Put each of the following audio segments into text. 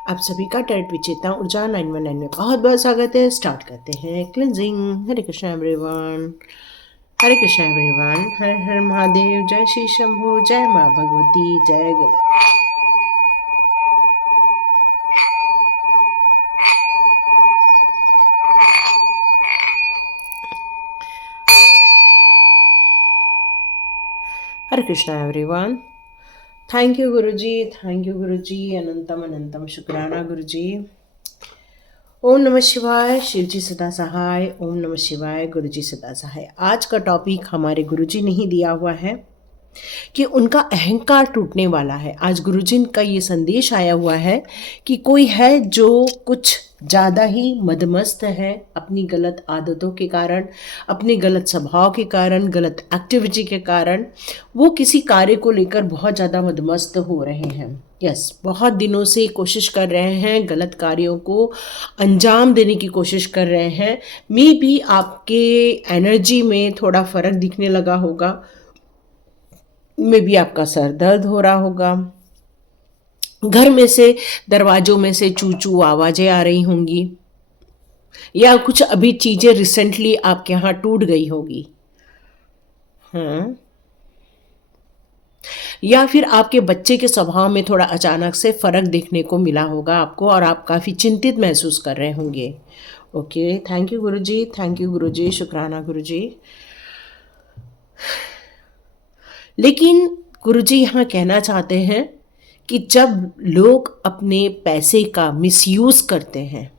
आप सभी का डायरेक्ट विचेता ऊर्जा 919 में बहुत बहुत स्वागत है। स्टार्ट करते हैं cleansing. Hare Krishna everyone, Hare Krishna everyone, Har Har Mahadev, जय श्री शंभू, जय माँ भगवती, जय गदा। Hare Krishna everyone. Thank you Guruji, thank you Guruji, अनंतम अनंतम शुक्राना गुरुजी। ओम नमः शिवाय, शिव जी सदा सहाय। ओम नमः शिवाय, गुरु जी सदा सहाय। आज का टॉपिक हमारे गुरुजी ने ही दिया हुआ है कि उनका अहंकार टूटने वाला है। आज गुरुजी का ये संदेश आया हुआ है कि कोई है जो कुछ ज़्यादा ही मदमस्त है अपनी गलत आदतों के कारण, अपने गलत स्वभाव के कारण, गलत एक्टिविटी के कारण। वो किसी कार्य को लेकर बहुत ज़्यादा मदमस्त हो रहे हैं। यस, बहुत दिनों से कोशिश कर रहे हैं, गलत कार्यों को अंजाम देने की कोशिश कर रहे हैं। मे बी आपके एनर्जी में थोड़ा फ़र्क दिखने लगा होगा, में भी आपका सर दर्द हो रहा होगा, घर में से दरवाजों में से चू चू आवाजें आ रही होंगी, या कुछ अभी चीजें रिसेंटली आपके यहाँ टूट गई होगी। हाँ, या फिर आपके बच्चे के स्वभाव में थोड़ा अचानक से फर्क देखने को मिला होगा आपको, और आप काफ़ी चिंतित महसूस कर रहे होंगे। Okay, thank you Guruji, thank you Guruji, शुक्राना गुरुजी। लेकिन गुरुजी यहाँ कहना चाहते हैं कि जब लोग अपने पैसे का मिसयूज़ करते हैं,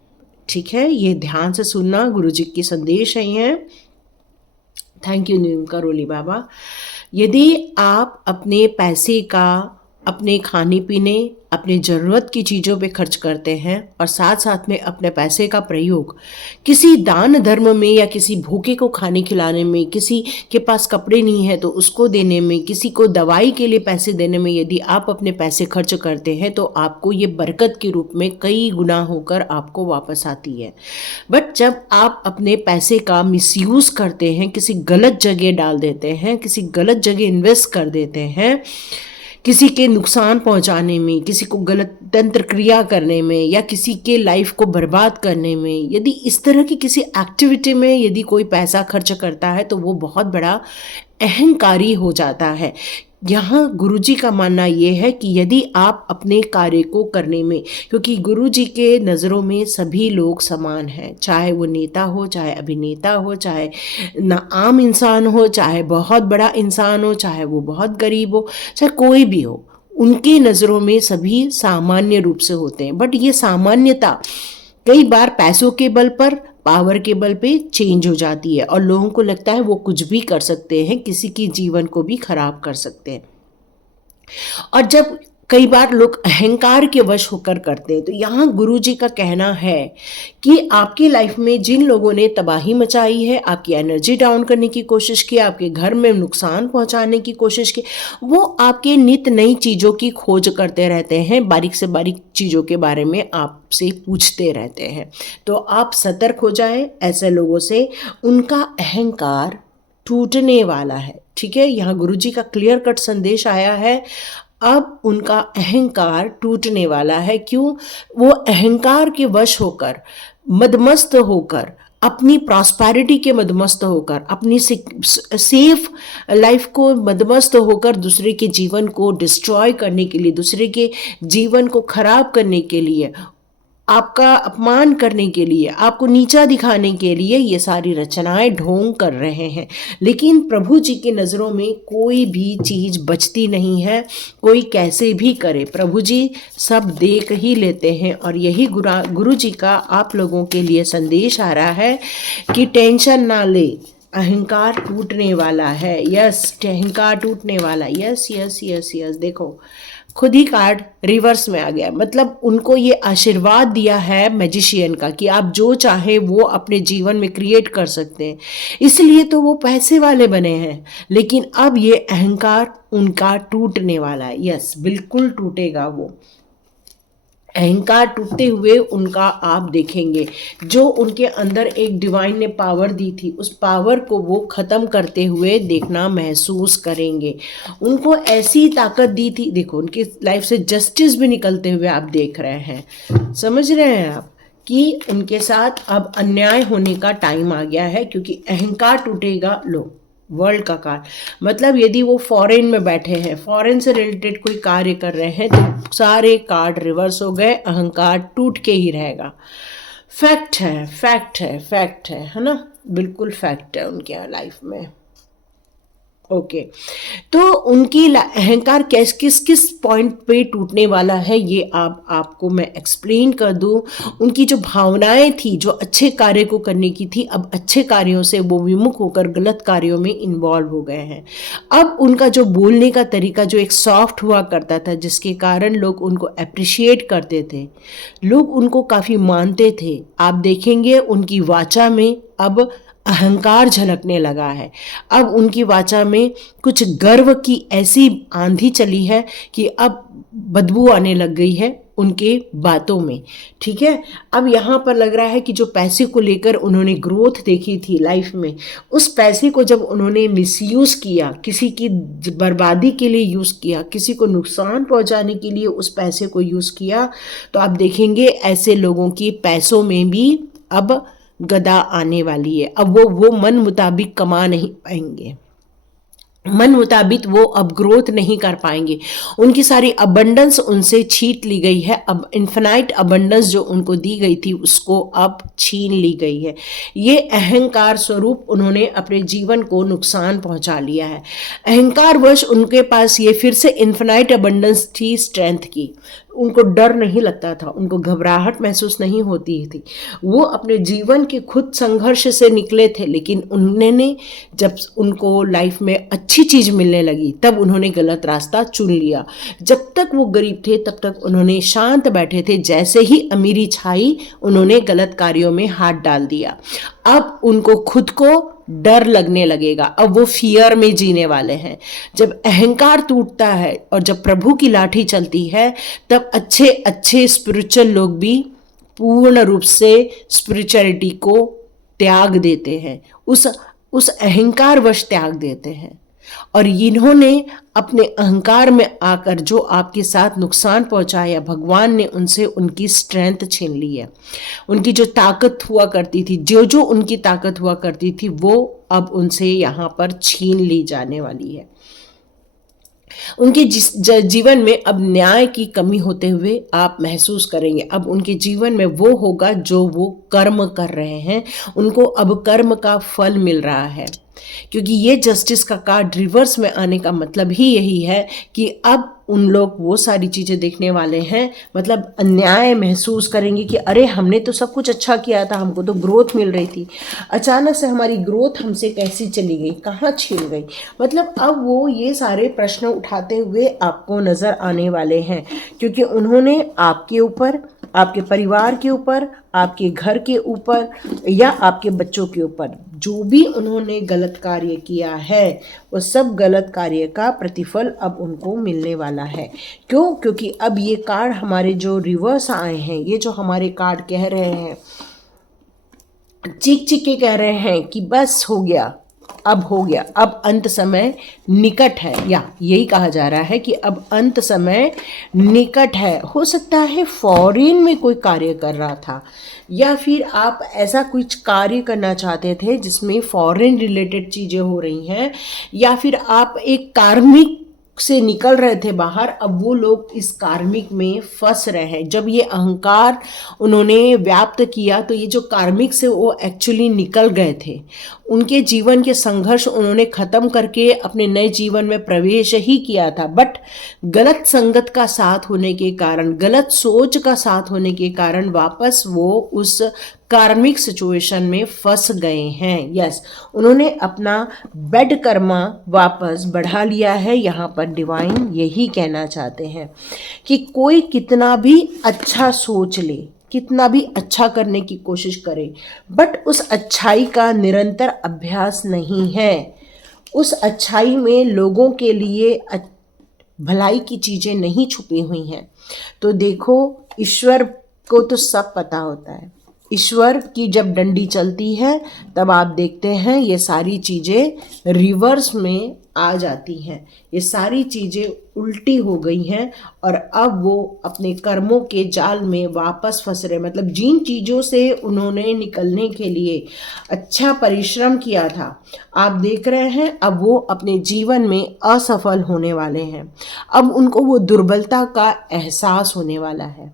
ठीक है, ये ध्यान से सुनना, गुरुजी की संदेश है ये। Thank you Neem Karoli Baba. यदि आप अपने पैसे का अपने खाने पीने, अपने ज़रूरत की चीज़ों पे खर्च करते हैं और साथ साथ में अपने पैसे का प्रयोग किसी दान धर्म में या किसी भूखे को खाने खिलाने में, किसी के पास कपड़े नहीं है तो उसको देने में, किसी को दवाई के लिए पैसे देने में यदि आप अपने पैसे खर्च करते हैं तो आपको ये बरकत के रूप में कई गुना होकर आपको वापस आती है। बट जब आप अपने पैसे का मिसयूज़ करते हैं, किसी गलत जगह डाल देते हैं, किसी गलत जगह इन्वेस्ट कर देते हैं, किसी के नुकसान पहुंचाने में, किसी को गलत तंत्र क्रिया करने में, या किसी के लाइफ को बर्बाद करने में, यदि इस तरह की किसी एक्टिविटी में यदि कोई पैसा खर्च करता है तो वो बहुत बड़ा अहंकारी हो जाता है। यहाँ गुरुजी का मानना ये है कि यदि आप अपने कार्य को करने में, क्योंकि गुरुजी के नज़रों में सभी लोग समान हैं, चाहे वो नेता हो, चाहे अभिनेता हो, चाहे ना आम इंसान हो, चाहे बहुत बड़ा इंसान हो, चाहे वो बहुत गरीब हो, चाहे कोई भी हो, उनकी नज़रों में सभी सामान्य रूप से होते हैं। बट ये सामान्यता कई बार पैसों के बल पर, पावर के बल पे चेंज हो जाती है और लोगों को लगता है वो कुछ भी कर सकते हैं, किसी की जीवन को भी खराब कर सकते हैं। और जब कई बार लोग अहंकार के वश होकर करते हैं, तो यहाँ गुरुजी का कहना है कि आपकी लाइफ में जिन लोगों ने तबाही मचाई है, आपकी एनर्जी डाउन करने की कोशिश की, आपके घर में नुकसान पहुंचाने की कोशिश की, वो आपके नित नई चीज़ों की खोज करते रहते हैं, बारीक से बारीक चीज़ों के बारे में आपसे पूछते रहते हैं। तो आप सतर्क हो जाएं ऐसे लोगों से, उनका अहंकार टूटने वाला है। ठीक है, यहाँ गुरुजी का क्लियर कट संदेश आया है, अब उनका अहंकार टूटने वाला है। क्यों? वो अहंकार के वश होकर, मदमस्त होकर, अपनी प्रॉस्पेरिटी के मदमस्त होकर, अपनी सेफ लाइफ को मदमस्त होकर दूसरे के जीवन को डिस्ट्रॉय करने के लिए, दूसरे के जीवन को खराब करने के लिए, आपका अपमान करने के लिए, आपको नीचा दिखाने के लिए ये सारी रचनाएं ढोंग कर रहे हैं। लेकिन प्रभु जी की नज़रों में कोई भी चीज़ बचती नहीं है, कोई कैसे भी करे, प्रभु जी सब देख ही लेते हैं। और यही गुरु जी का आप लोगों के लिए संदेश आ रहा है कि टेंशन ना ले, अहंकार टूटने वाला है। यस, अहंकार टूटने वाला, यस यस यस यस। देखो, खुद ही कार्ड रिवर्स में आ गया, मतलब उनको ये आशीर्वाद दिया है मैजिशियन का कि आप जो चाहे वो अपने जीवन में क्रिएट कर सकते हैं, इसलिए तो वो पैसे वाले बने हैं। लेकिन अब ये अहंकार उनका टूटने वाला है। यस, बिल्कुल टूटेगा वो। अहंकार टूटते हुए उनका आप देखेंगे, जो उनके अंदर एक डिवाइन ने पावर दी थी, उस पावर को वो ख़त्म करते हुए देखना महसूस करेंगे। उनको ऐसी ताकत दी थी, देखो उनकी लाइफ से जस्टिस भी निकलते हुए आप देख रहे हैं। समझ रहे हैं आप कि उनके साथ अब अन्याय होने का टाइम आ गया है, क्योंकि अहंकार टूटेगा। लो, वर्ल्ड का कार्ड, मतलब यदि वो फॉरेन में बैठे हैं, फॉरेन से रिलेटेड कोई कार्य कर रहे हैं, तो सारे कार्ड रिवर्स हो गए, अहंकार टूट के ही रहेगा। फैक्ट है, फैक्ट है, फैक्ट है ना, बिल्कुल फैक्ट है उनके लाइफ में। ओके, तो उनकी अहंकार किस किस पॉइंट पे टूटने वाला है, ये आपको मैं एक्सप्लेन कर दूं। उनकी जो भावनाएं थी, जो अच्छे कार्य को करने की थी, अब अच्छे कार्यों से वो विमुख होकर गलत कार्यों में इन्वॉल्व हो गए हैं। अब उनका जो बोलने का तरीका जो एक सॉफ्ट हुआ करता था, जिसके कारण लोग उनको अप्रिशिएट करते थे, लोग उनको काफ़ी मानते थे, आप देखेंगे उनकी वाचा में अब अहंकार झलकने लगा है। अब उनकी वाचा में कुछ गर्व की ऐसी आंधी चली है कि अब बदबू आने लग गई है उनके बातों में। ठीक है, अब यहाँ पर लग रहा है कि जो पैसे को लेकर उन्होंने ग्रोथ देखी थी लाइफ में, उस पैसे को जब उन्होंने मिसयूज़ किया, किसी की बर्बादी के लिए यूज़ किया, किसी को नुकसान पहुँचाने के लिए उस पैसे को यूज़ किया, तो आप देखेंगे ऐसे लोगों की पैसों में भी अब गदा आने वाली है। अब वो मन मुताबिक कमा नहीं पाएंगे, मन मुताबिक वो अब ग्रोथ नहीं कर पाएंगे। उनकी सारी अबंडेंस उनसे छीन ली गई है। अब इन्फिनाइट अबंडेंस जो उनको दी गई थी, उसको अब छीन ली गई है। ये अहंकार स्वरूप उन्होंने अपने जीवन को नुकसान पहुंचा लिया है। अहंकार वश उनके पास ये फिर से इन्फिनाइट अबंडेंस थी स्ट्रेंथ की। उनको डर नहीं लगता था, उनको घबराहट महसूस नहीं होती थी। वो अपने जीवन के खुद संघर्ष से निकले थे, लेकिन उन्होंने जब उनको लाइफ में अच्छी चीज़ मिलने लगी, तब उन्होंने गलत रास्ता चुन लिया। जब तक वो गरीब थे तब तक उन्होंने शांत बैठे थे, जैसे ही अमीरी छाई उन्होंने गलत कार्यों में हाथ डाल दिया। अब उनको खुद को डर लगने लगेगा, अब वो फियर में जीने वाले हैं। जब अहंकार टूटता है और जब प्रभु की लाठी चलती है, तब अच्छे अच्छे स्पिरिचुअल लोग भी पूर्ण रूप से स्पिरिचुअलिटी को त्याग देते हैं, उस अहंकार वश त्याग देते हैं। और इन्होंने अपने अहंकार में आकर जो आपके साथ नुकसान पहुंचाया, भगवान ने उनसे उनकी स्ट्रेंथ छीन ली है। उनकी जो ताकत हुआ करती थी, जो उनकी ताकत हुआ करती थी, वो अब उनसे यहाँ पर छीन ली जाने वाली है। उनके जीवन में अब न्याय की कमी होते हुए आप महसूस करेंगे। अब उनके जीवन में वो होगा जो वो कर्म कर रहे हैं, उनको अब कर्म का फल मिल रहा है। क्योंकि ये जस्टिस का कार्ड रिवर्स में आने का मतलब ही यही है कि अब उन लोग वो सारी चीज़ें देखने वाले हैं, मतलब अन्याय महसूस करेंगे कि अरे हमने तो सब कुछ अच्छा किया था, हमको तो ग्रोथ मिल रही थी, अचानक से हमारी ग्रोथ हमसे कैसी चली गई, कहाँ छीन गई। मतलब अब वो ये सारे प्रश्न उठाते हुए आपको नज़र आने वाले हैं, क्योंकि उन्होंने आपके ऊपर, आपके परिवार के ऊपर, आपके घर के ऊपर या आपके बच्चों के ऊपर जो भी उन्होंने गलत कार्य किया है, वो सब गलत कार्य का प्रतिफल अब उनको मिलने वाला है। क्यों? क्योंकि अब ये कार्ड हमारे जो रिवर्स आए हैं, ये जो हमारे कार्ड कह रहे हैं, चीख चीख के कह रहे हैं कि बस हो गया, अब हो गया, अब अंत समय निकट है, या यही कहा जा रहा है कि अब अंत समय निकट है। हो सकता है फॉरेन में कोई कार्य कर रहा था, या फिर आप ऐसा कुछ कार्य करना चाहते थे जिसमें फॉरेन रिलेटेड चीज़ें हो रही हैं, या फिर आप एक कार्मिक से निकल रहे थे बाहर, अब वो लोग इस कार्मिक में फंस रहे हैं। जब ये अहंकार उन्होंने व्याप्त किया, तो ये जो कार्मिक से वो एक्चुअली निकल गए थे, उनके जीवन के संघर्ष उन्होंने ख़त्म करके अपने नए जीवन में प्रवेश ही किया था। बट गलत संगत का साथ होने के कारण, गलत सोच का साथ होने के कारण वापस वो उस कार्मिक सिचुएशन में फंस गए हैं। यस, उन्होंने अपना बेड कर्मा वापस बढ़ा लिया है। यहाँ पर डिवाइन यही कहना चाहते हैं कि कोई कितना भी अच्छा सोच ले, कितना भी अच्छा करने की कोशिश करे, बट उस अच्छाई का निरंतर अभ्यास नहीं है। उस अच्छाई में लोगों के लिए भलाई की चीज़ें नहीं छुपी हुई हैं। तो देखो, ईश्वर को तो सब पता होता है। ईश्वर की जब डंडी चलती है तब आप देखते हैं ये सारी चीज़ें रिवर्स में आ जाती हैं, ये सारी चीज़ें उल्टी हो गई हैं और अब वो अपने कर्मों के जाल में वापस फंस रहे। मतलब जिन चीज़ों से उन्होंने निकलने के लिए अच्छा परिश्रम किया था, आप देख रहे हैं अब वो अपने जीवन में असफल होने वाले हैं। अब उनको वो दुर्बलता का एहसास होने वाला है।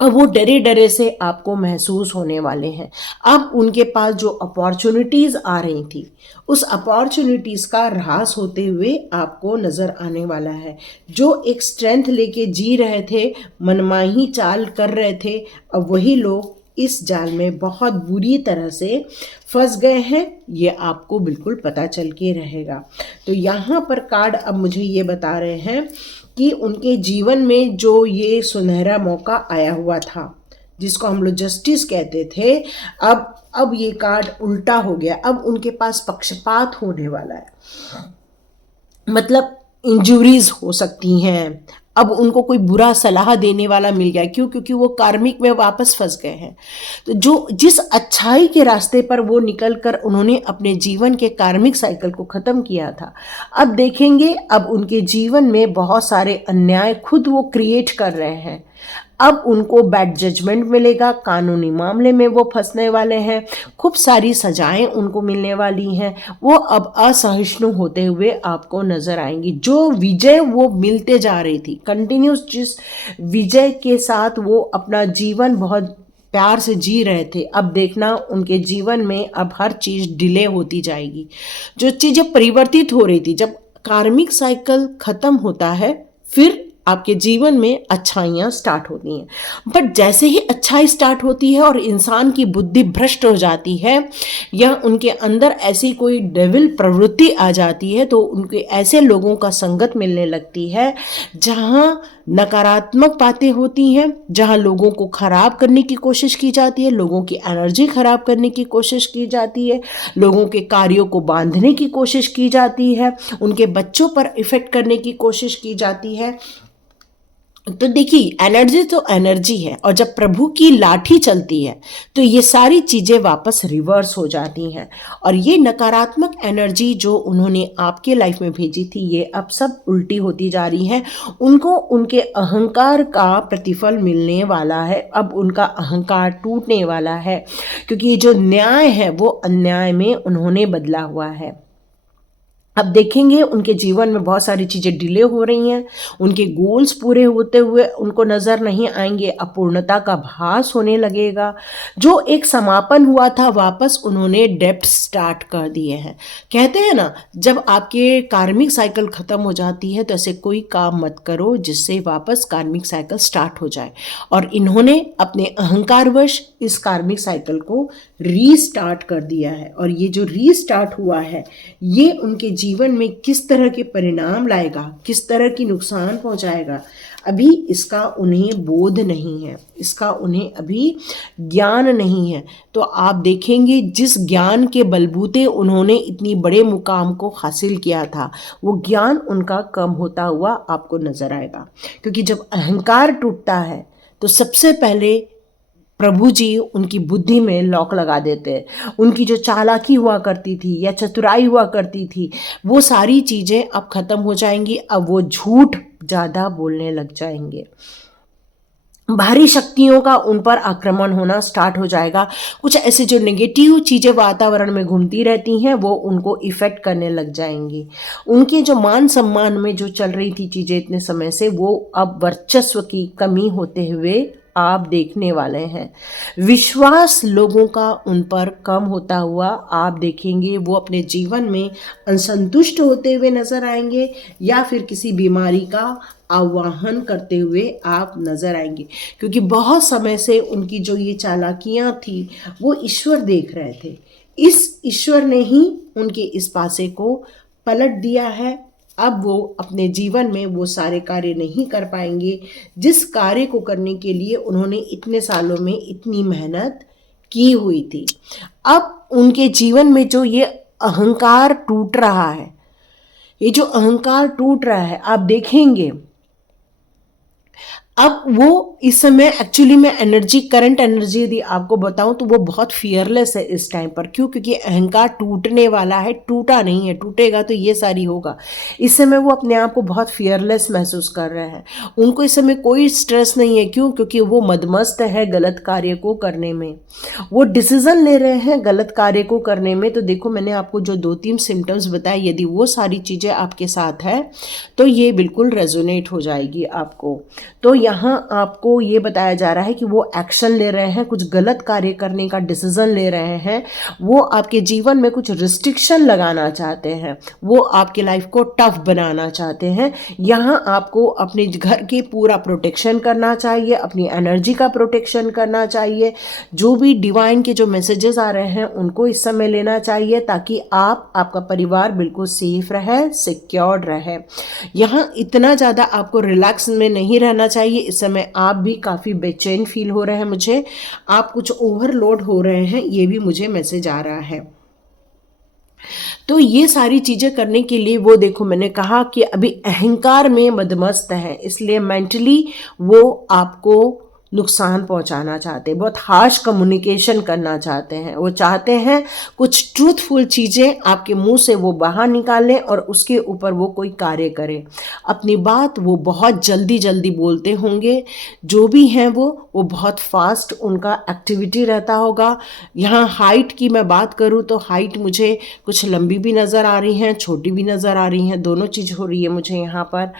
अब वो डरे डरे से आपको महसूस होने वाले हैं। अब उनके पास जो अपॉर्चुनिटीज़ आ रही थी, उस अपॉर्चुनिटीज़ का ह्रास होते हुए आपको नज़र आने वाला है। जो एक स्ट्रेंथ लेके जी रहे थे, मनमाही चाल कर रहे थे, अब वही लोग इस जाल में बहुत बुरी तरह से फंस गए हैं। ये आपको बिल्कुल पता चल के रहेगा। तो यहाँ पर कार्ड अब मुझे ये बता रहे हैं कि उनके जीवन में जो ये सुनहरा मौका आया हुआ था, जिसको हम लोग जस्टिस कहते थे, अब ये कार्ड उल्टा हो गया। अब उनके पास पक्षपात होने वाला है। मतलब इंजुरीज हो सकती हैं। अब उनको कोई बुरा सलाह देने वाला मिल गया। क्यों? क्योंकि वो कार्मिक में वापस फंस गए हैं। तो जो जिस अच्छाई के रास्ते पर वो निकल कर उन्होंने अपने जीवन के कार्मिक साइकिल को ख़त्म किया था, अब देखेंगे अब उनके जीवन में बहुत सारे अन्याय खुद वो क्रिएट कर रहे हैं। अब उनको बैड जजमेंट मिलेगा, कानूनी मामले में वो फंसने वाले हैं, खूब सारी सजाएं उनको मिलने वाली हैं। वो अब असहिष्णु होते हुए आपको नजर आएंगी। जो विजय वो मिलते जा रही थी कंटिन्यूस, जिस विजय के साथ वो अपना जीवन बहुत प्यार से जी रहे थे, अब देखना उनके जीवन में अब हर चीज़ डिले होती जाएगी। जो चीज़ें परिवर्तित हो रही थी, जब कार्मिक साइकिल खत्म होता है फिर आपके जीवन में अच्छाइयाँ स्टार्ट होती हैं। बट जैसे ही अच्छाई स्टार्ट होती है और इंसान की बुद्धि भ्रष्ट हो जाती है या उनके अंदर ऐसी कोई डेविल प्रवृत्ति आ जाती है, तो उनके ऐसे लोगों का संगत मिलने लगती है जहाँ नकारात्मक बातें होती हैं, जहाँ लोगों को खराब करने की कोशिश की जाती है, लोगों की एनर्जी खराब करने की कोशिश की जाती है, लोगों के कार्यों को बांधने की कोशिश की जाती है, उनके बच्चों पर इफेक्ट करने की कोशिश की जाती है। तो देखिए, एनर्जी तो एनर्जी है और जब प्रभु की लाठी चलती है तो ये सारी चीज़ें वापस रिवर्स हो जाती हैं और ये नकारात्मक एनर्जी जो उन्होंने आपके लाइफ में भेजी थी, ये अब सब उल्टी होती जा रही हैं। उनको उनके अहंकार का प्रतिफल मिलने वाला है। अब उनका अहंकार टूटने वाला है क्योंकि ये जो न्याय है वो अन्याय में उन्होंने बदला हुआ है। अब देखेंगे उनके जीवन में बहुत सारी चीज़ें डिले हो रही हैं, उनके गोल्स पूरे होते हुए उनको नज़र नहीं आएंगे, अपूर्णता का भास होने लगेगा। जो एक समापन हुआ था, वापस उन्होंने डेप्थ स्टार्ट कर दिए हैं। कहते हैं ना, जब आपके कार्मिक साइकिल ख़त्म हो जाती है तो ऐसे कोई काम मत करो जिससे वापस कार्मिक साइकिल स्टार्ट हो जाए। और इन्होंने अपने अहंकारवश इस कार्मिक साइकिल को रीस्टार्ट कर दिया है और ये जो रीस्टार्ट हुआ है ये उनके जीवन में किस तरह के परिणाम लाएगा, किस तरह की नुकसान पहुंचाएगा, अभी इसका उन्हें बोध नहीं है, इसका उन्हें अभी ज्ञान नहीं है। तो आप देखेंगे जिस ज्ञान के बलबूते उन्होंने इतनी बड़े मुकाम को हासिल किया था, वो ज्ञान उनका कम होता हुआ आपको नजर आएगा। क्योंकि जब अहंकार टूटता है तो सबसे पहले प्रभु जी उनकी बुद्धि में लॉक लगा देते हैं। उनकी जो चालाकी हुआ करती थी या चतुराई हुआ करती थी, वो सारी चीज़ें अब ख़त्म हो जाएंगी। अब वो झूठ ज़्यादा बोलने लग जाएंगे, भारी शक्तियों का उन पर आक्रमण होना स्टार्ट हो जाएगा। कुछ ऐसे जो नेगेटिव चीज़ें वातावरण में घूमती रहती हैं वो उनको इफ़ेक्ट करने लग जाएंगी। उनके जो मान सम्मान में जो चल रही थी चीज़ें इतने समय से, वो अब वर्चस्व की कमी होते हुए आप देखने वाले हैं। विश्वास लोगों का उन पर कम होता हुआ आप देखेंगे। वो अपने जीवन में असंतुष्ट होते हुए नजर आएंगे या फिर किसी बीमारी का आवाहन करते हुए आप नजर आएंगे। क्योंकि बहुत समय से उनकी जो ये चालाकियां थी वो ईश्वर देख रहे थे। इस ईश्वर ने ही उनके इस पासे को पलट दिया है। अब वो अपने जीवन में वो सारे कार्य नहीं कर पाएंगे जिस कार्य को करने के लिए उन्होंने इतने सालों में इतनी मेहनत की हुई थी। अब उनके जीवन में जो ये अहंकार टूट रहा है, ये जो अहंकार टूट रहा है आप देखेंगे। अब वो इस समय एक्चुअली में एनर्जी, करंट एनर्जी यदि आपको बताऊं तो वो बहुत फियरलेस है इस टाइम पर। क्यों? क्योंकि अहंकार टूटने वाला है, टूटा नहीं है, टूटेगा तो ये सारी होगा। इस समय वो अपने आप को बहुत फियरलेस महसूस कर रहे हैं। उनको इस समय कोई स्ट्रेस नहीं है। क्यों? क्योंकि वो मदमस्त है गलत कार्य को करने में, वो डिसीजन ले रहे हैं गलत कार्य को करने में। तो देखो मैंने आपको जो 2-3 सिम्टम्स बताए, यदि वो सारी चीज़ें आपके साथ है तो ये बिल्कुल रेजोनेट हो जाएगी आपको। तो यहाँ आपको ये बताया जा रहा है कि वो एक्शन ले रहे हैं, कुछ गलत कार्य करने का डिसीजन ले रहे हैं, वो आपके जीवन में कुछ रिस्ट्रिक्शन लगाना चाहते हैं, वो आपकी लाइफ को टफ बनाना चाहते हैं। यहाँ आपको अपने घर की पूरा प्रोटेक्शन करना चाहिए, अपनी एनर्जी का प्रोटेक्शन करना चाहिए। जो भी डिवाइन के जो मैसेजेस आ रहे हैं उनको इस समय लेना चाहिए ताकि आपका परिवार बिल्कुल सेफ रहे, सिक्योर्ड रहे। यहाँ इतना ज़्यादा आपको रिलैक्स में नहीं रहना चाहिए। इस समय आप भी काफ़ी बेचैन फील हो रहे हैं, मुझे आप कुछ ओवरलोड हो रहे हैं, ये भी मुझे मैसेज आ रहा है। तो ये सारी चीज़ें करने के लिए वो देखो मैंने कहा कि अभी अहंकार में मदमस्त है, इसलिए मेंटली वो आपको नुकसान पहुंचाना चाहते हैं, बहुत हार्श कम्युनिकेशन करना चाहते हैं। वो चाहते हैं कुछ ट्रूथफुल चीज़ें आपके मुंह से वो बाहर निकालें और उसके ऊपर वो कोई कार्य करें। अपनी बात वो बहुत जल्दी जल्दी बोलते होंगे, जो भी हैं वो बहुत फास्ट उनका एक्टिविटी रहता होगा। यहाँ हाइट की मैं बात करूँ तो हाइट मुझे कुछ लंबी भी नज़र आ रही हैं, छोटी भी नज़र आ रही हैं, दोनों चीज़ हो रही है मुझे यहाँ पर।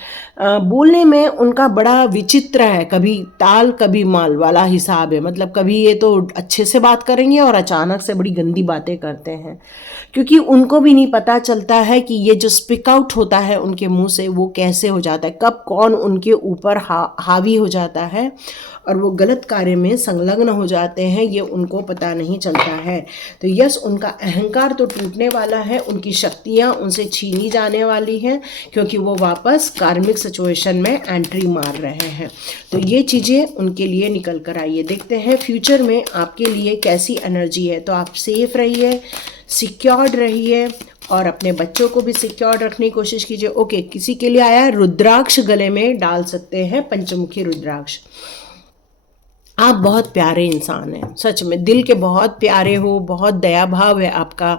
बोलने में उनका बड़ा विचित्र है, कभी ताल कभी माल वाला हिसाब है। मतलब कभी ये तो अच्छे से बात करेंगे और अचानक से बड़ी गंदी बातें करते हैं, क्योंकि उनको भी नहीं पता चलता है कि ये जो स्पीक आउट होता है उनके मुंह से वो कैसे हो जाता है, कब कौन उनके ऊपर हावी हो जाता है और वो गलत कार्य में संलग्न हो जाते हैं, ये उनको पता नहीं चलता है। तो यस, उनका अहंकार तो टूटने वाला है, उनकी शक्तियाँ उनसे छीनी जाने वाली हैं, क्योंकि वो वापस कार्मिक सिचुएशन में एंट्री मार रहे हैं। तो ये चीज़ें उनके लिए निकल कर आई है। देखते हैं फ्यूचर में आपके लिए कैसी एनर्जी है। तो आप सेफ रहिए, सिक्योर्ड रहिए और अपने बच्चों को भी सिक्योर्ड रखने की कोशिश कीजिए। ओके, किसी के लिए आया रुद्राक्ष गले में डाल सकते हैं, पंचमुखी रुद्राक्ष। आप बहुत प्यारे इंसान हैं, सच में दिल के बहुत प्यारे हो, बहुत दया भाव है आपका।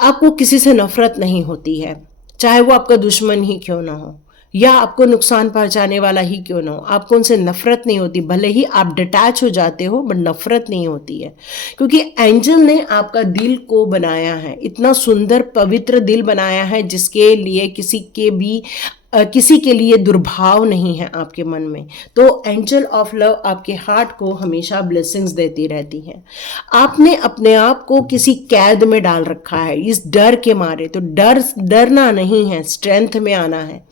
आपको किसी से नफरत नहीं होती है, चाहे वो आपका दुश्मन ही क्यों ना हो या आपको नुकसान पहुंचाने वाला ही क्यों ना हो, आपको उनसे नफरत नहीं होती। भले ही आप डिटैच हो जाते हो बट नफरत नहीं होती है, क्योंकि एंजल ने आपका दिल को बनाया है, इतना सुंदर पवित्र दिल बनाया है जिसके लिए किसी के लिए दुर्भाव नहीं है आपके मन में। तो एंजल ऑफ लव आपके हार्ट को हमेशा ब्लेसिंग्स देती रहती हैं। आपने अपने आप को किसी कैद में डाल रखा है इस डर के मारे, तो डरना नहीं है, स्ट्रेंथ में आना है।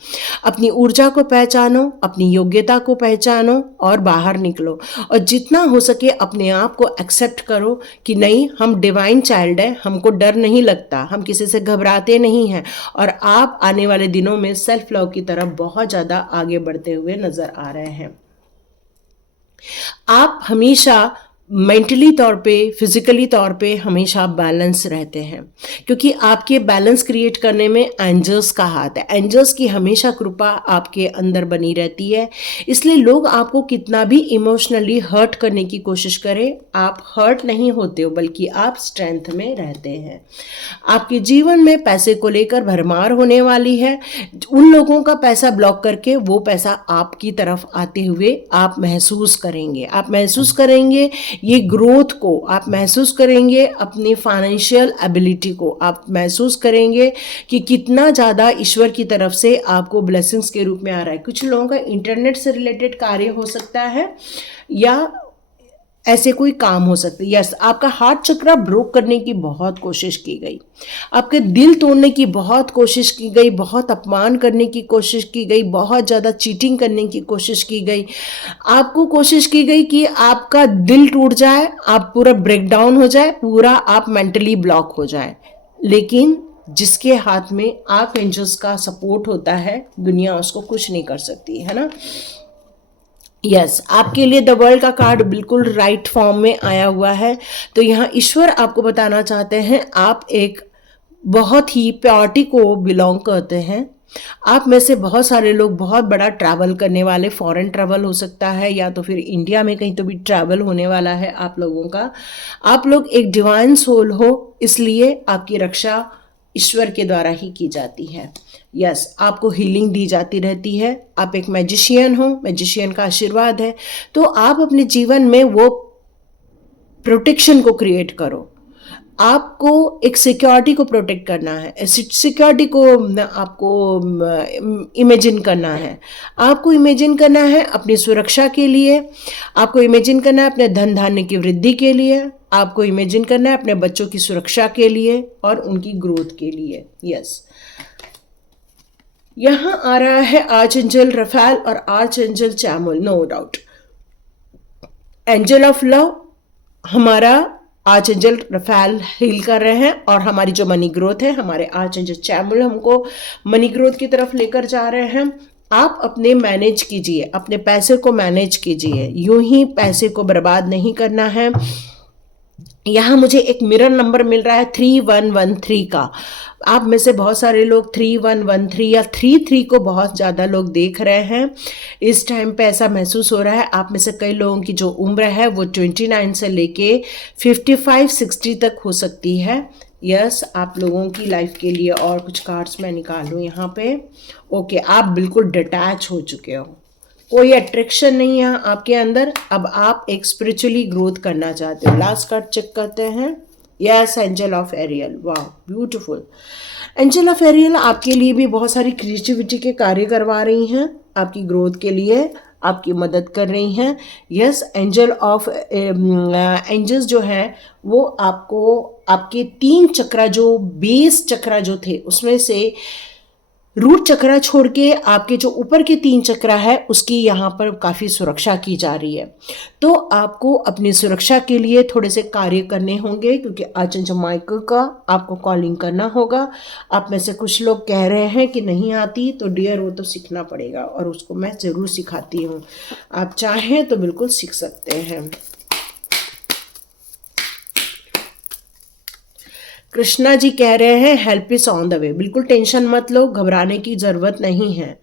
अपनी ऊर्जा को पहचानो, अपनी योग्यता को पहचानो और बाहर निकलो, और जितना हो सके अपने आप को एक्सेप्ट करो कि नहीं, हम डिवाइन चाइल्ड है, हमको डर नहीं लगता, हम किसी से घबराते नहीं हैं। और आप आने वाले दिनों में सेल्फ लव की तरफ बहुत ज्यादा आगे बढ़ते हुए नजर आ रहे हैं। आप हमेशा मेंटली तौर पे, फिजिकली तौर पे हमेशा बैलेंस रहते हैं, क्योंकि आपके बैलेंस क्रिएट करने में एंजल्स का हाथ है। एंजल्स की हमेशा कृपा आपके अंदर बनी रहती है, इसलिए लोग आपको कितना भी इमोशनली हर्ट करने की कोशिश करें, आप हर्ट नहीं होते हो, बल्कि आप स्ट्रेंथ में रहते हैं। आपके जीवन में पैसे को लेकर भरमार होने वाली है। उन लोगों का पैसा ब्लॉक करके वो पैसा आपकी तरफ आते हुए आप महसूस करेंगे। आप महसूस करेंगे ये ग्रोथ को, आप महसूस करेंगे अपनी फाइनेंशियल एबिलिटी को, आप महसूस करेंगे कि कितना ज़्यादा ईश्वर की तरफ से आपको ब्लेसिंग्स के रूप में आ रहा है। कुछ लोगों का इंटरनेट से रिलेटेड कार्य हो सकता है या ऐसे कोई काम हो सकते हैं। यस, आपका हार्ट चक्र ब्रोक करने की बहुत कोशिश की गई, आपके दिल तोड़ने की बहुत कोशिश की गई, बहुत अपमान करने की कोशिश की गई, बहुत ज़्यादा चीटिंग करने की कोशिश की गई। आपको कोशिश की गई कि आपका दिल टूट जाए, आप पूरा ब्रेक डाउन हो जाए, पूरा आप मेंटली ब्लॉक हो जाए। लेकिन जिसके हाथ में आर्क एंजल्स का सपोर्ट होता है, दुनिया उसको कुछ नहीं कर सकती, है ना। यस, आपके लिए द वर्ल्ड का कार्ड बिल्कुल राइट फॉर्म में आया हुआ है। तो यहाँ ईश्वर आपको बताना चाहते हैं, आप एक बहुत ही प्योरिटी को बिलोंग करते हैं, आप में से बहुत सारे लोग बहुत बड़ा ट्रैवल करने वाले, फॉरेन ट्रैवल हो सकता है या तो फिर इंडिया में कहीं तो भी ट्रैवल होने वाला है आप लोगों का। आप लोग एक डिवाइन सोल हो, इसलिए आपकी रक्षा ईश्वर के द्वारा ही की जाती है। यस, आपको हीलिंग दी जाती रहती है। आप एक मैजिशियन हो, मैजिशियन का आशीर्वाद है, तो आप अपने जीवन में वो प्रोटेक्शन को क्रिएट करो। आपको एक सिक्योरिटी को प्रोटेक्ट करना है, सिक्योरिटी को आपको इमेजिन करना है। आपको इमेजिन करना है अपनी सुरक्षा के लिए, आपको इमेजिन करना है अपने धन धान्य की वृद्धि के लिए, आपको इमेजिन करना है अपने बच्चों की सुरक्षा के लिए और उनकी ग्रोथ के लिए। यस, यहाँ आ रहा है आर्च एंजल रफेल और archangel Chamuel, no doubt. Angel of love हमारा आर्च एंजल रफेल हील कर रहे हैं और हमारी जो मनी ग्रोथ है, हमारे आर्च एंजल चैमुल हमको मनी ग्रोथ की तरफ लेकर जा रहे हैं। आप अपने मैनेज कीजिए, अपने पैसे को मैनेज कीजिए, यूं ही पैसे को बर्बाद नहीं करना है। यहाँ मुझे एक मिरर नंबर मिल रहा है 3113 का। आप में से बहुत सारे लोग 3113 या 33 को बहुत ज़्यादा लोग देख रहे हैं। इस टाइम पे ऐसा महसूस हो रहा है। आप में से कई लोगों की जो उम्र है वो 29 से लेके 55-60 तक हो सकती है। यस, आप लोगों की लाइफ के लिए और कुछ कार्ड्स मैं निकालूँ यहाँ पे। ओके, आप बिल्कुल डिटैच हो चुके हो, कोई अट्रैक्शन नहीं है आपके अंदर। अब आप एक स्पिरिचुअली ग्रोथ करना चाहते हो। लास्ट कार्ड चेक करते हैं। यस, एंजल ऑफ एरियल, वाह ब्यूटीफुल। एंजल ऑफ एरियल आपके लिए भी बहुत सारी क्रिएटिविटी के कार्य करवा रही हैं, आपकी ग्रोथ के लिए आपकी मदद कर रही हैं। यस, एंजल ऑफ एंजल्स जो है वो आपको आपके 3 चक्रा, जो बेस चक्रा जो थे उसमें से रूट चक्रा छोड़ के आपके जो ऊपर के 3 चक्रा है उसकी यहाँ पर काफ़ी सुरक्षा की जा रही है। तो आपको अपनी सुरक्षा के लिए थोड़े से कार्य करने होंगे, क्योंकि आर्चएंजल माइकल का आपको कॉलिंग करना होगा। आप में से कुछ लोग कह रहे हैं कि नहीं आती, तो डियर वो तो सीखना पड़ेगा और उसको मैं ज़रूर सिखाती हूँ। आप चाहें तो बिल्कुल सीख सकते हैं। कृष्णा जी कह रहे हैं help is on the way. बिल्कुल टेंशन मत लो, घबराने की ज़रूरत नहीं है।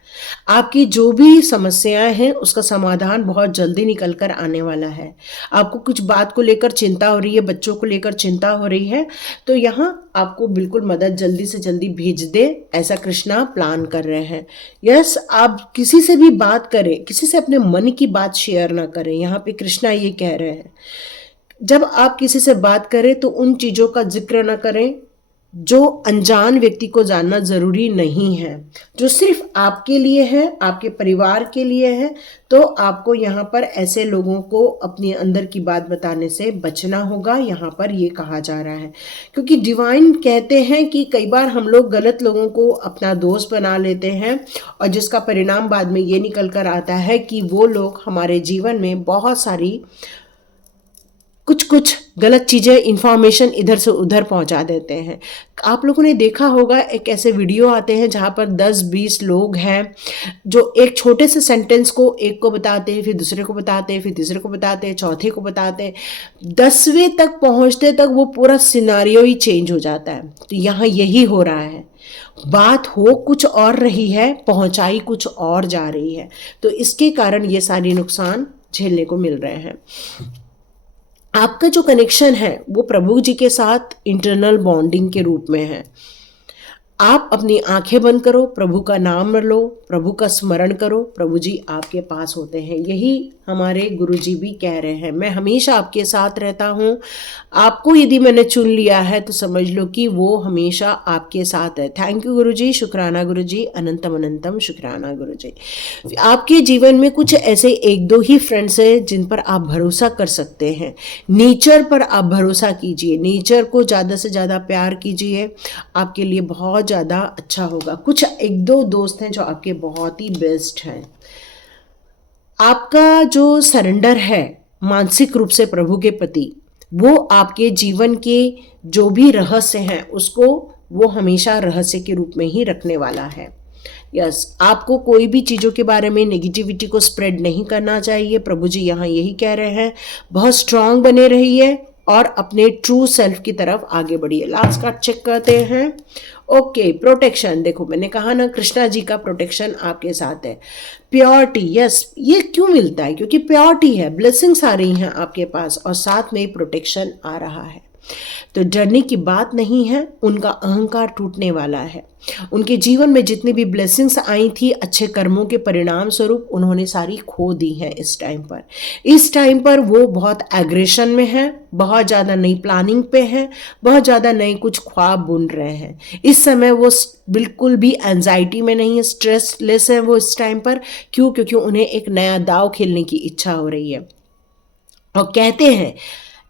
आपकी जो भी समस्याएं हैं उसका समाधान बहुत जल्दी निकल कर आने वाला है। आपको कुछ बात को लेकर चिंता हो रही है, बच्चों को लेकर चिंता हो रही है, तो यहाँ आपको बिल्कुल मदद जल्दी से जल्दी भेज दे, ऐसा कृष्णा प्लान कर रहे हैं। यस, आप किसी से भी बात करें, किसी से अपने मन की बात शेयर ना करें। यहाँ पे कृष्णा ये कह रहे हैं जब आप किसी से बात करें तो उन चीज़ों का जिक्र न करें जो अनजान व्यक्ति को जानना ज़रूरी नहीं है, जो सिर्फ आपके लिए है, आपके परिवार के लिए है। तो आपको यहाँ पर ऐसे लोगों को अपने अंदर की बात बताने से बचना होगा, यहाँ पर ये कहा जा रहा है। क्योंकि डिवाइन कहते हैं कि कई बार हम लोग गलत लोगों को अपना दोस्त बना लेते हैं और जिसका परिणाम बाद में ये निकल कर आता है कि वो लोग हमारे जीवन में बहुत सारी कुछ गलत चीज़ें, इंफॉर्मेशन इधर से उधर पहुंचा देते हैं। आप लोगों ने देखा होगा एक ऐसे वीडियो आते हैं जहां पर 10-20 लोग हैं जो एक छोटे से सेंटेंस को एक को बताते हैं, फिर दूसरे को बताते हैं, फिर तीसरे को बताते हैं, चौथे को बताते हैं, 10वें तक पहुंचते तक वो पूरा सिनारियो ही चेंज हो जाता है। तो यहाँ यही हो रहा है, बात हो कुछ और रही है, पहुंचाई कुछ और जा रही है। तो इसके कारण ये सारे नुकसान झेलने को मिल रहे हैं। आपका जो कनेक्शन है वो प्रभु जी के साथ इंटरनल बॉन्डिंग के रूप में है। आप अपनी आंखें बंद करो, प्रभु का नाम लो, प्रभु का स्मरण करो, प्रभु जी आपके पास होते हैं। यही हमारे गुरु जी भी कह रहे हैं, मैं हमेशा आपके साथ रहता हूँ। आपको यदि मैंने चुन लिया है तो समझ लो कि वो हमेशा आपके साथ है। थैंक यू गुरु जी, शुक्राना गुरु जी, अनंतम अनंतम शुक्राना गुरु जी। आपके जीवन में कुछ ऐसे 1-2 ही फ्रेंड्स हैं जिन पर आप भरोसा कर सकते हैं। नेचर पर आप भरोसा कीजिए, नेचर को ज़्यादा से ज़्यादा प्यार कीजिए, आपके लिए बहुत ज़्यादा अच्छा होगा। कुछ 1-2 दोस्त हैं जो आपके बहुत ही बेस्ट हैं। आपका जो सरेंडर है मानसिक रूप से प्रभु के प्रति, वो आपके जीवन के जो भी रहस्य हैं उसको वो हमेशा रहस्य के रूप में ही रखने वाला है। यस, आपको कोई भी चीज़ों के बारे में नेगेटिविटी को स्प्रेड नहीं करना चाहिए। प्रभु जी यहाँ यही कह रहे हैं, बहुत स्ट्रांग बने रहिए और अपने ट्रू सेल्फ की तरफ आगे बढ़िए। लास्ट कार्ड चेक करते हैं। ओके, प्रोटेक्शन, देखो मैंने कहा ना कृष्णा जी का प्रोटेक्शन आपके साथ है। प्योरिटी, यस, ये क्यों मिलता है? क्योंकि प्योरिटी है, ब्लेसिंग्स आ रही हैं आपके पास और साथ में प्रोटेक्शन आ रहा है। तो डरने की बात नहीं है, उनका अहंकार टूटने वाला है। उनके जीवन में जितनी भी ब्लेसिंग्स आई थी अच्छे कर्मों के परिणाम स्वरूप उन्होंने सारी खो दी हैं इस टाइम पर। इस टाइम पर वो बहुत एग्रेशन में है, बहुत ज़्यादा नई प्लानिंग पे हैं, बहुत ज़्यादा नए कुछ ख्वाब बुन रहे हैं। इस समय वो बिल्कुल भी एंजाइटी में नहीं है, स्ट्रेसलेस है वो इस टाइम पर। क्यों? क्योंकि उन्हें एक नया दाव खेलने की इच्छा हो रही है। और कहते हैं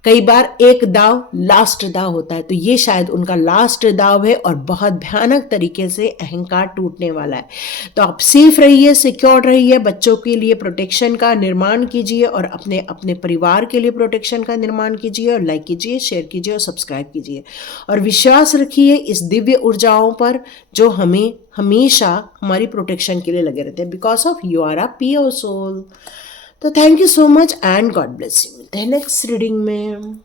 कई बार एक दाव लास्ट दाव होता है, तो ये शायद उनका लास्ट दाव है और बहुत भयानक तरीके से अहंकार टूटने वाला है। तो आप सेफ रहिए, सिक्योर रहिए, बच्चों के लिए प्रोटेक्शन का निर्माण कीजिए और अपने अपने परिवार के लिए प्रोटेक्शन का निर्माण कीजिए, और लाइक कीजिए, शेयर कीजिए और सब्सक्राइब कीजिए। और विश्वास रखिए इस दिव्य ऊर्जाओं पर जो हमें हमेशा हमारी प्रोटेक्शन के लिए लगे रहते हैं, because of you are a pure soul. तो thank you so much and God bless you. मिलते हैं नेक्स्ट रीडिंग में।